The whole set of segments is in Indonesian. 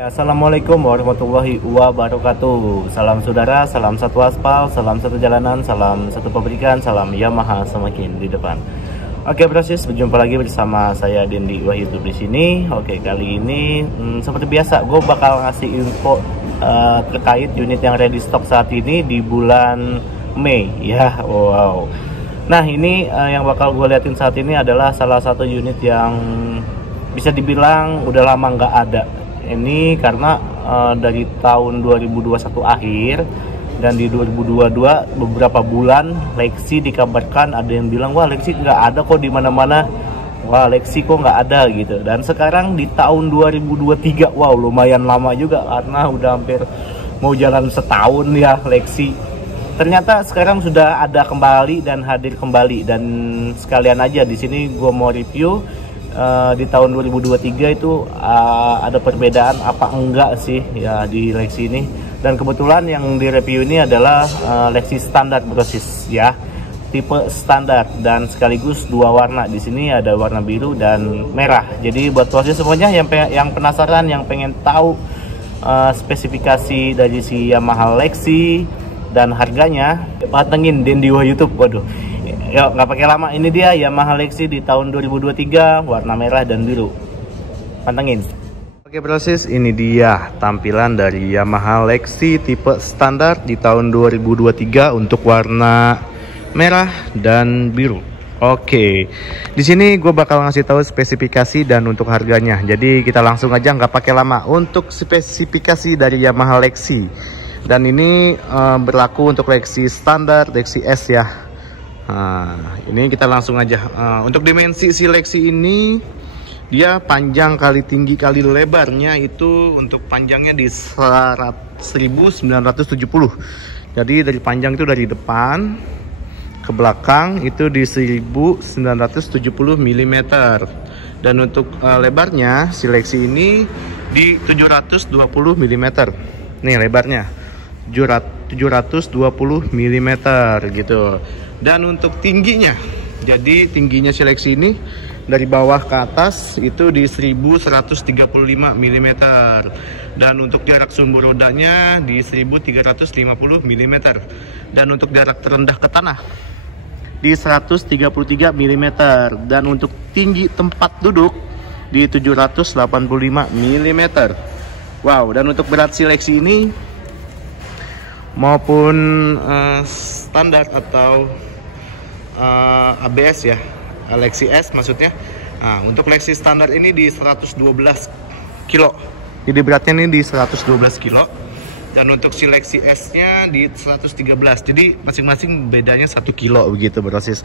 Assalamualaikum warahmatullahi wabarakatuh. Salam saudara, salam satu aspal, salam satu jalanan, salam satu pabrikan, salam Yamaha semakin di depan. Oke brosis, berjumpa lagi bersama saya Dendi Wahyudi di sini. Oke, kali ini seperti biasa gue bakal ngasih info terkait unit yang ready stock saat ini di bulan Mei ya. Wow. Nah ini yang bakal gue liatin saat ini adalah salah satu unit yang bisa dibilang udah lama nggak ada. Ini karena dari tahun 2021 akhir dan di 2022 beberapa bulan Lexi dikabarkan ada yang bilang wah Lexi nggak ada kok di mana-mana, wah Lexi kok nggak ada gitu. Dan sekarang di tahun 2023, wow lumayan lama juga karena udah hampir mau jalan setahun ya Lexi. Ternyata sekarang sudah ada kembali dan hadir kembali, dan sekalian aja di sini gue mau review. Di tahun 2023 itu ada perbedaan apa enggak sih ya di Lexi ini. Dan kebetulan yang di review ini adalah Lexi standar brosis ya, tipe standar, dan sekaligus dua warna. Di sini ada warna biru dan merah. Jadi buat brosis semuanya yang penasaran, yang pengen tahu spesifikasi dari si Yamaha Lexi dan harganya, pantengin Dendi YouTube. Waduh, yuk nggak pakai lama, ini dia Yamaha Lexi di tahun 2023 warna merah dan biru. Pantengin. Oke brosis, ini dia tampilan dari Yamaha Lexi tipe standar di tahun 2023 untuk warna merah dan biru. Oke, di sini gue bakal ngasih tahu spesifikasi dan untuk harganya. Jadi kita langsung aja nggak pakai lama untuk spesifikasi dari Yamaha Lexi. Dan ini berlaku untuk Lexi standar, Lexi S ya. Nah, ini kita langsung aja. Untuk dimensi si Lexi ini, dia panjang kali tinggi kali lebarnya itu untuk panjangnya di 1970. Jadi dari panjang itu dari depan ke belakang itu di 1970 mm. Dan untuk lebarnya si Lexi ini di 720 mm. Nih lebarnya 720 mm gitu. Dan untuk tingginya, jadi tingginya si Lexi ini dari bawah ke atas itu di 1135 mm. Dan untuk jarak sumbu rodanya di 1350 mm. Dan untuk jarak terendah ke tanah di 133 mm. Dan untuk tinggi tempat duduk di 785 mm. Wow, dan untuk berat si Lexi ini maupun standar atau ABS ya, Lexi S maksudnya. Nah, untuk Lexi standar ini di 112 kilo. Jadi beratnya ini di 112 kilo. Dan untuk si Lexi S nya di 113. Jadi masing-masing bedanya 1 kilo begitu brosis.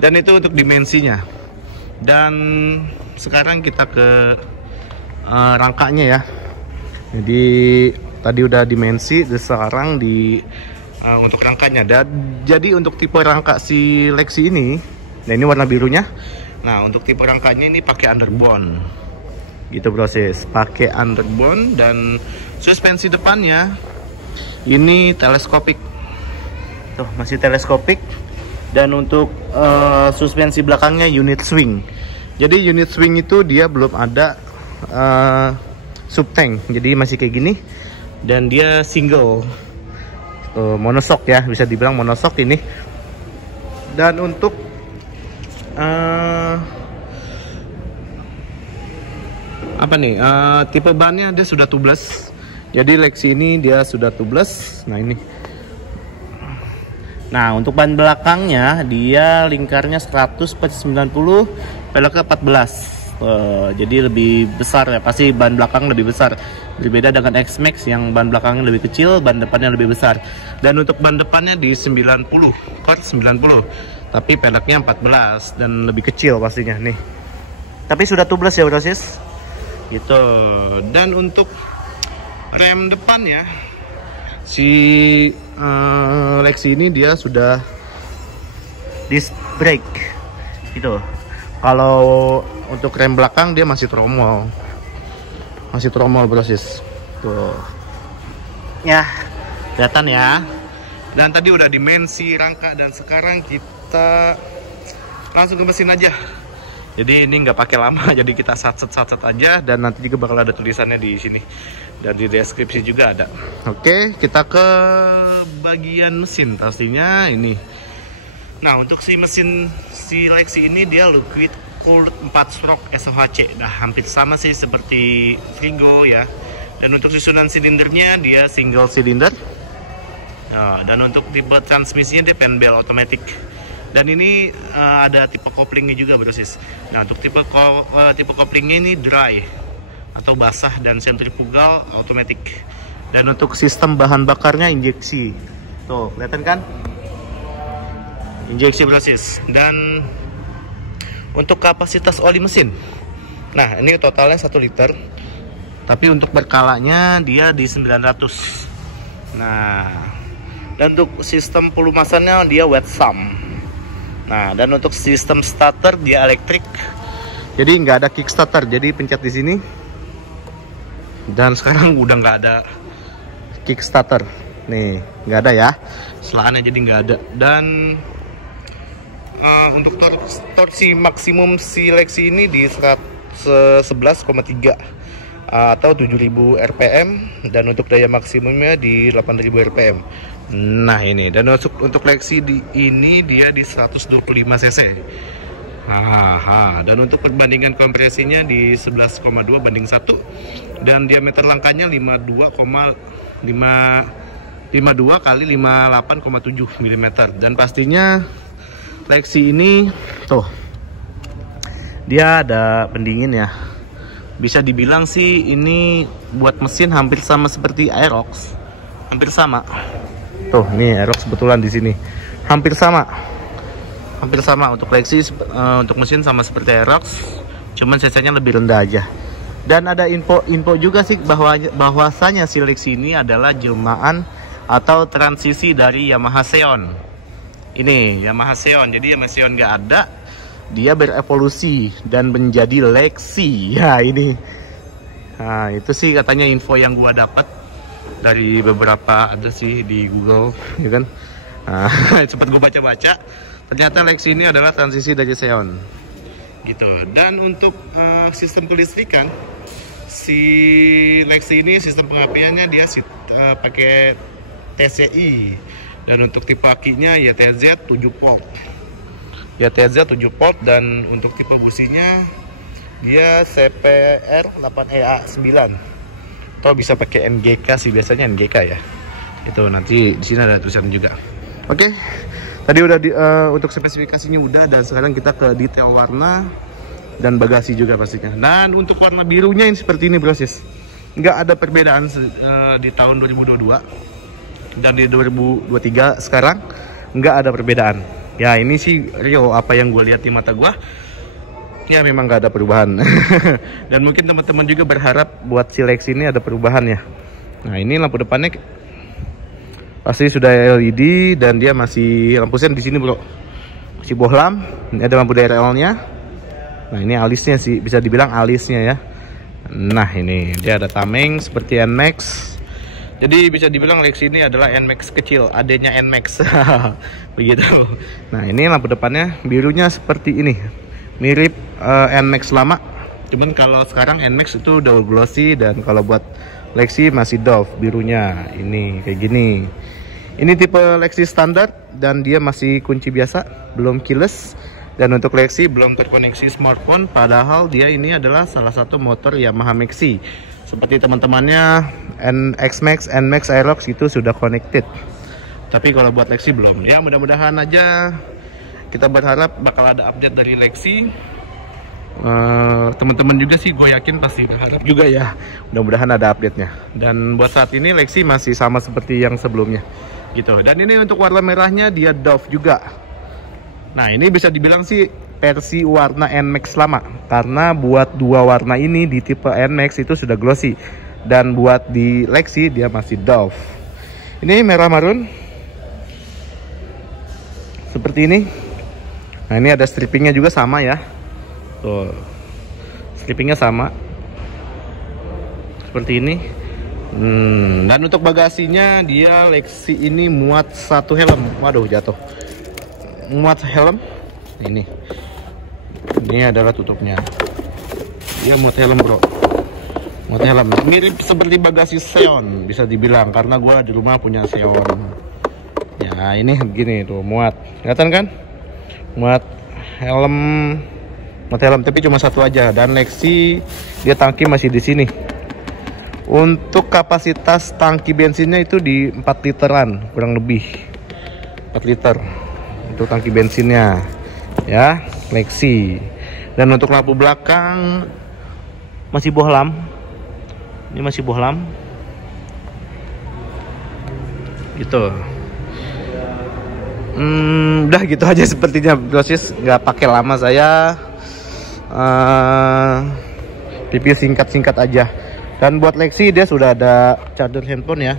Dan itu untuk dimensinya. Dan sekarang kita ke rangkanya ya. Jadi tadi udah dimensi, sekarang di untuk rangkanya. Dan jadi untuk tipe rangka si Lexi ini, nah ini warna birunya. Nah untuk tipe rangkanya ini pakai underbone gitu proses, pakai underbone. Dan suspensi depannya ini teleskopik, tuh masih teleskopik. Dan untuk suspensi belakangnya unit swing. Jadi unit swing itu dia belum ada sub tank, jadi masih kayak gini. Dan dia single monoshock ya, bisa dibilang monoshock ini. Dan untuk apa nih, tipe bannya dia sudah tubeless. Jadi Lexi ini dia sudah tubeless. Nah ini. Nah untuk ban belakangnya dia lingkarnya 100/90, peleknya 14. Jadi lebih besar ya, pasti ban belakang lebih besar. Berbeda dengan X-Max yang ban belakangnya lebih kecil, ban depannya lebih besar. Dan untuk ban depannya di 90/90, tapi peleknya 14 dan lebih kecil pastinya nih. Tapi sudah tubeless ya brosis gitu. Dan untuk rem depannya si Lexi ini dia sudah disc brake gitu. Kalau untuk rem belakang dia masih tromol. Masih tromol brosis. Tuh. Ya, kelihatan ya. Dan tadi udah dimensi rangka, dan sekarang kita langsung ke mesin aja. Jadi ini nggak pakai lama, jadi kita satset aja, dan nanti juga bakal ada tulisannya di sini dan di deskripsi juga ada. Oke, kita ke bagian mesin pastinya ini. Nah, untuk si mesin si Lexi ini dia liquid cooled 4 stroke SOHC. Nah, hampir sama sih seperti Frigo ya. Dan untuk susunan silindernya dia single cylinder. Nah, dan untuk tipe transmisinya dia penbel automatic. Dan ini ada tipe koplingnya juga brosis. Nah, untuk tipe koplingnya ini dry atau basah dan sentrifugal automatic. Dan untuk sistem bahan bakarnya injeksi. Tuh, kelihatan kan? Injeksi brosis. Dan untuk kapasitas oli mesin. Nah, ini totalnya 1 liter. Tapi untuk berkalanya dia di 900. Nah, dan untuk sistem pelumasannya dia wet sump. Nah, dan untuk sistem starter dia elektrik. Jadi nggak ada kickstarter, jadi pencet di sini. Dan sekarang udah nggak ada kickstarter. Nih, nggak ada ya. Selaannya jadi nggak ada. Dan untuk torsi maksimum si Lexi ini di 11,3 atau 7000 rpm, dan untuk daya maksimumnya di 8000 rpm. Nah ini, dan untuk Lexi ini dia di 125 cc. Dan untuk perbandingan kompresinya di 11,2 banding 1, dan diameter langkahnya 52 kali 58,7 mm. Dan pastinya Lexi ini tuh dia ada pendingin ya. Bisa dibilang sih ini buat mesin hampir sama seperti Aerox. Hampir sama. Tuh, nih Aerox kebetulan di sini. Hampir sama untuk Lexi, untuk mesin sama seperti Aerox, cuman cc-nya lebih rendah aja. Dan ada info juga sih bahwasanya si Lexi ini adalah jelmaan atau transisi dari Yamaha Xeon. Ini Yamaha Xeon. Jadi Yamaha Xeon nggak ada, dia berevolusi dan menjadi Lexi. Ya ini. Nah, itu sih katanya info yang gua dapat dari beberapa ada sih di Google, ya kan. Sempat gue baca-baca, ternyata Lexi ini adalah transisi dari Xeon gitu. Dan untuk sistem kelistrikan si Lexi ini, sistem pengapiannya dia pakai TCI, dan untuk tipe akinya ya TZ 7 volt ya, TZ 7 volt. Dan untuk tipe businya dia CPR 8EA9, atau bisa pakai NGK sih, biasanya NGK ya. Itu nanti di sini ada tulisan juga. Oke. Tadi udah untuk spesifikasinya udah, dan sekarang kita ke detail warna dan bagasi juga pastinya. Dan untuk warna birunya ini seperti ini brosis. Nggak ada perbedaan di tahun 2022 dan di 2023 sekarang nggak ada perbedaan. Ya ini sih real apa yang gue lihat di mata gue. Ya memang nggak ada perubahan. Dan mungkin teman-teman juga berharap buat si Lexi ini ada perubahan ya. Nah ini lampu depannya pasti sudah LED, dan dia masih lampu sen di sini bro, masih bohlam. Ini ada lampu DRL-nya. Nah ini alisnya sih, bisa dibilang alisnya ya. Nah ini dia ada tameng seperti NMAX. Jadi bisa dibilang Lexi ini adalah NMAX kecil, adanya NMAX. Begitu. Nah ini lampu depannya birunya seperti ini, mirip NMAX lama, cuman kalau sekarang NMAX itu udah glossy, dan kalau buat Lexi masih Dove birunya. Ini kayak gini. Ini tipe Lexi standar, dan dia masih kunci biasa, belum keyless. Dan untuk Lexi belum terkoneksi smartphone, padahal dia ini adalah salah satu motor Yamaha Maxi. Seperti teman-temannya NX-Max, NMAX, Aerox itu sudah connected. Tapi kalau buat Lexi belum. Ya mudah-mudahan aja, kita berharap bakal ada update dari Lexi. Teman-teman juga sih gue yakin pasti berharap juga ya, mudah-mudahan ada update-nya. Dan buat saat ini Lexi masih sama seperti yang sebelumnya gitu. Dan ini untuk warna merahnya dia Dove juga. Nah ini bisa dibilang sih versi warna NMAX lama, karena buat dua warna ini di tipe NMAX itu sudah glossy, dan buat di Lexi dia masih Dove. Ini merah marun seperti ini. Nah ini ada strippingnya juga sama ya. Tuh, strippingnya sama seperti ini. Dan untuk bagasinya dia Lexi ini muat satu helm. Waduh jatuh. Muat helm ini. Ini adalah tutupnya. Dia muat helm bro, muat helm. Mirip seperti bagasi Xeon bisa dibilang, karena gua di rumah punya Xeon. Ya ini gini tuh muat, kelihatan kan? Muat helm, tapi cuma satu aja. Dan Lexi dia tangki masih di sini. Untuk kapasitas tangki bensinnya itu di 4 literan kurang lebih, 4 liter untuk tangki bensinnya ya Lexi. Dan untuk lampu belakang masih bohlam, ini masih bohlam gitu. Udah gitu aja sepertinya proses, nggak pakai lama saya, review singkat-singkat aja. Dan buat Lexi dia sudah ada charger handphone ya,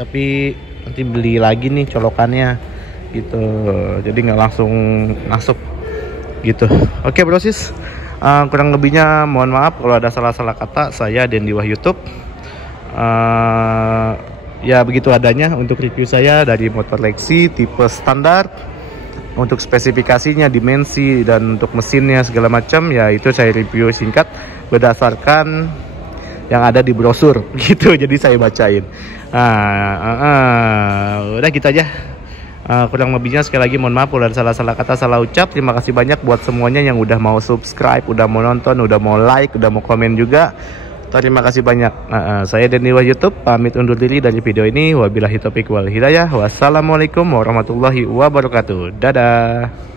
tapi nanti beli lagi nih colokannya gitu, jadi nggak langsung masuk gitu. Oke proses, kurang lebihnya mohon maaf kalau ada salah-salah kata. Saya Dendi Wah YouTube. Ya begitu adanya untuk review saya dari motor Lexi tipe standar. Untuk spesifikasinya, dimensi, dan untuk mesinnya segala macam ya itu saya review singkat berdasarkan yang ada di brosur gitu, jadi saya bacain. Udah gitu aja. Kurang lebihnya sekali lagi mohon maaf kalau ada salah-salah kata, salah ucap. Terima kasih banyak buat semuanya yang udah mau subscribe, udah mau nonton, udah mau like, udah mau komen juga. Terima kasih banyak. Saya Dendi Wah YouTube pamit undur diri dari video ini. Wabillahi taufiq wal hidayah. Wassalamualaikum warahmatullahi wabarakatuh. Dadah.